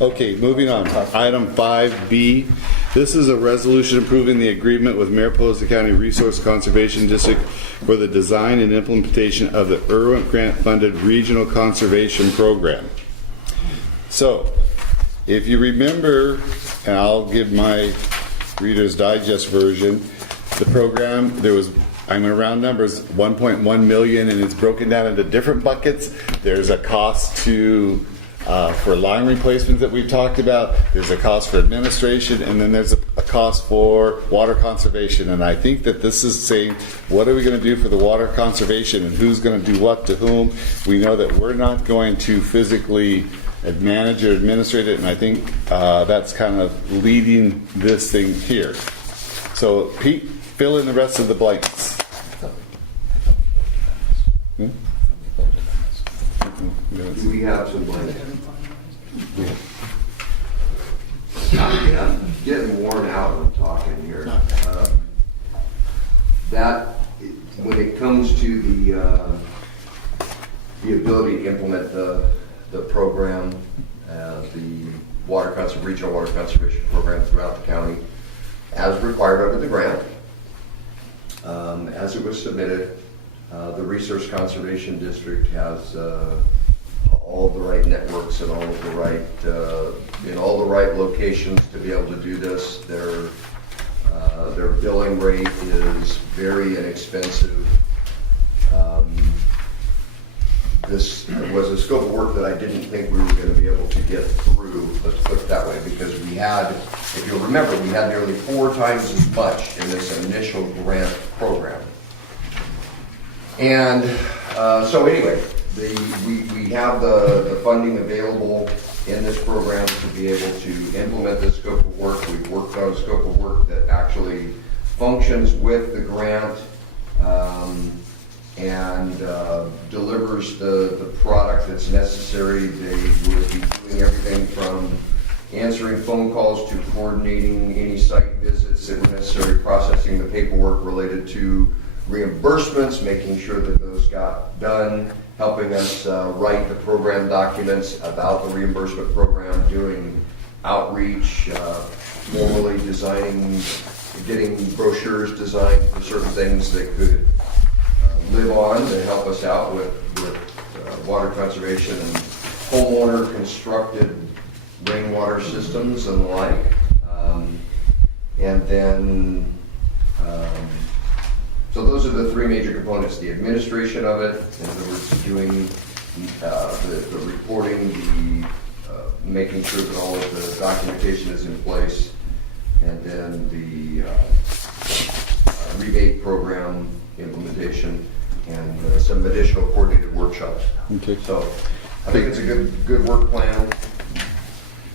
Okay, moving on. Item 5B. This is a resolution approving the agreement with Mariposa County Resource Conservation District for the design and implementation of the Irwin grant-funded regional conservation program. So, if you remember, and I'll give my Reader's Digest version, the program, there was, I'm going to round numbers, 1.1 million, and it's broken down into different buckets. There's a cost to for line replacements that we've talked about. There's a cost for administration, and then there's a cost for water conservation. And I think that this is saying, what are we going to do for the water conservation, and who's going to do what to whom? We know that we're not going to physically manage or administrate it, and I think that's kind of leading this thing here. So, Pete, fill in the rest of the blanks. Do we have some blanks? I'm getting worn out of talking here. That, when it comes to the ability to implement the program, the regional water conservation program throughout the county, as required under the grant, as it was submitted, the Resource Conservation District has all the right networks and all of the right in all the right locations to be able to do this. Their billing rate is very inexpensive. This was a scope of work that I didn't think we were going to be able to get through, let's put it that way, because we had, if you'll remember, we had nearly 4 times as much in this initial grant program. And so anyway, we have the funding available in this program to be able to implement this scope of work. We've worked on a scope of work that actually functions with the grant and delivers the product that's necessary. They would be doing everything from answering phone calls to coordinating any site visits that were necessary, processing the paperwork related to reimbursements, making sure that those got done, helping us write the program documents about the reimbursement program, doing outreach, formally designing, getting brochures designed for certain things that could live on to help us out with water conservation and homeowner constructed rainwater systems and the like. And then so those are the 3 major components: the administration of it, in other words, doing the reporting, making sure that all of the documentation is in place, and then the rebate program implementation, and some additional coordinated workshops. Okay. So I think it's a good work plan.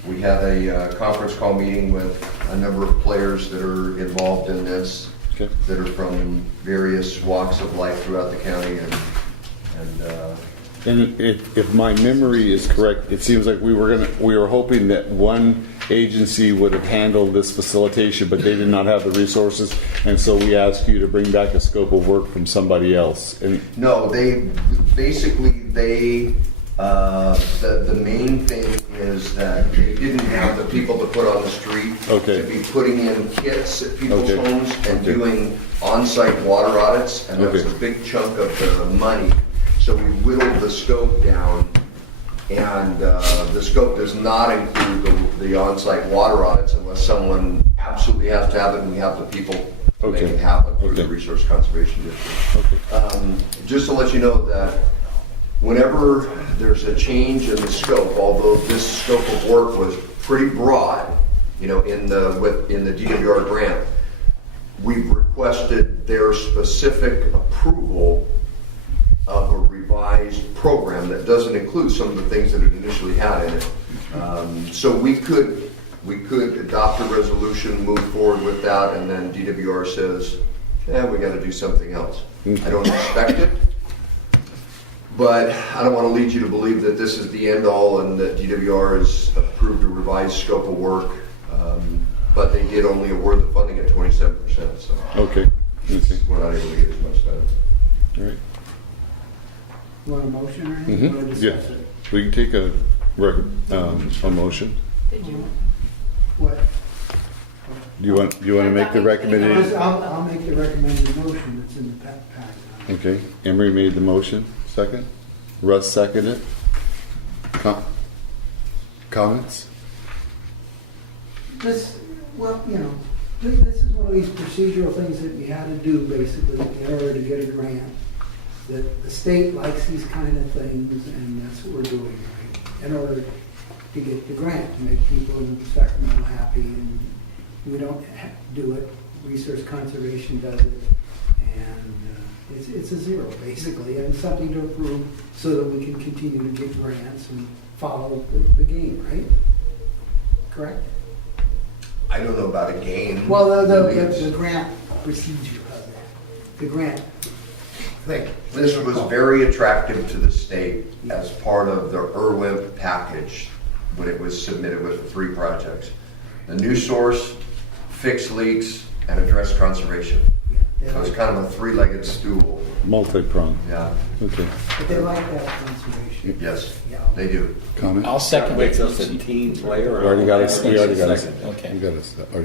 We had a conference call meeting with a number of players that are involved in this. Okay. That are from various walks of life throughout the county, and if my memory is correct, it seems like we were hoping that one agency would have handled this facilitation, but they did not have the resources, and so we asked you to bring back a scope of work from somebody else. And no, the main thing is that they didn't have the people to put on the street to be putting in kits at people's homes and doing on-site water audits, and that was a big chunk of the money. So we whittled the scope down, and the scope does not include the on-site water audits unless someone absolutely has to have it, and we have the people to make it happen through the Resource Conservation District. Just to let you know that whenever there's a change in the scope, although this scope of work was pretty broad, in the DWR grant, we've requested their specific approval of a revised program that doesn't include some of the things that it initially had in it. So we could adopt a resolution, move forward with that, and then DWR says, we got to do something else. I don't expect it. But I don't want to lead you to believe that this is the end all and that DWR has approved a revised scope of work. But they did only award the funding at 27%. So we're not able to get as much done. All right. You want a motion or anything? Yeah. We can take a motion. Did you? What? Do you want to make the recommendation? I'll make the recommended motion that's in the packet. Okay, Emery made the motion, second. Russ seconded it. Comments? This, well, this is one of these procedural things that you had to do basically in order to get a grant. That the state likes these kind of things, and that's what we're doing, right? In order to get the grant, to make people in Sacramento happy, and we don't do it. Resource Conservation does it, and it's a zero basically, and something to approve so that we can continue to get grants and follow the game, right? Correct? I don't know about a game. Well, the grant procedure of that, the grant thing. This was very attractive to the state as part of the IRWIMP package when it was submitted with the 3 projects. The new source, fix leaks, and address conservation. So it's kind of a 3-legged stool. Multi-pronged. Yeah. Okay. But they like that conservation. Yes, Yeah. they do. Comment? I'll second Makes it. us a team player. We already got a second. Okay. Already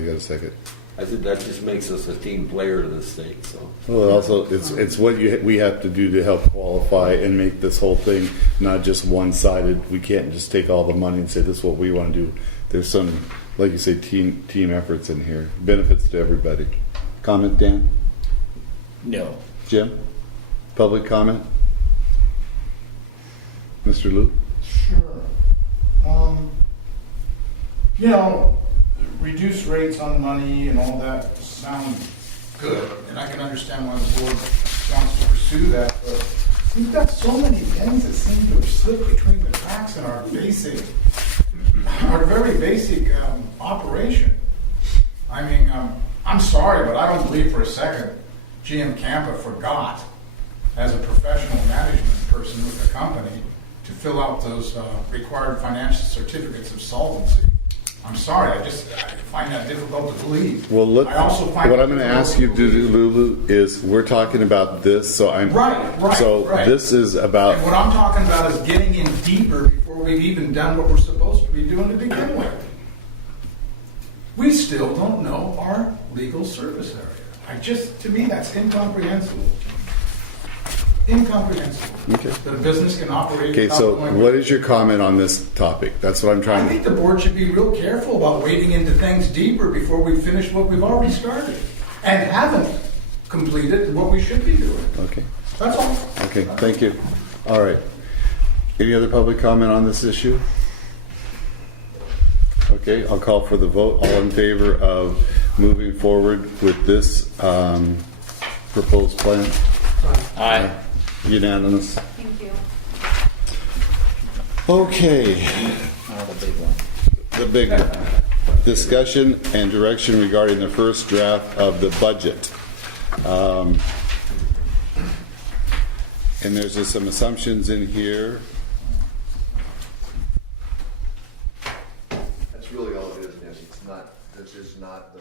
got a second. I said that just makes us a team player to the state, so. Well, also, it's what we have to do to help qualify and make this whole thing not just one-sided. We can't just take all the money and say this is what we want to do. There's some, like you say, team efforts in here. Benefits to everybody. Comment, Dan? No. Jim? Public comment? Mr. Lou? Sure. Reduced rates on money and all that sound good, and I can understand why the board wants to pursue that, but we've got so many things that seem to have slipped between the cracks in our very basic operation. I mean, I'm sorry, but I don't believe for a second GM Campa forgot, as a professional management person with the company, to fill out those required financial certificates of solvency. I'm sorry, I find that difficult to believe. Well, look, I also find what I'm going to ask you to do, Lulu, is we're talking about this, so I'm... Right. So this is about... And what I'm talking about is getting in deeper before we've even done what we're supposed to be doing to begin with. We still don't know our legal service area. To me, that's incomprehensible. Incomprehensible. Okay. That a business can operate. Okay, without so knowing what is your comment on this topic? That's what I'm I trying think to... the board should be real careful about wading into things deeper before we finish what we've already started and haven't completed what we should be doing. Okay. That's all. Okay, thank you. All right. Any other public comment on this issue? Okay, I'll call for the vote. All in favor of moving forward with this proposed plan? Aye. Unanimous. Thank you. Okay, Now the big one. the big one. Discussion and direction regarding the first draft of the budget. And there's just some assumptions in here. That's really all it is, Nancy. This is not the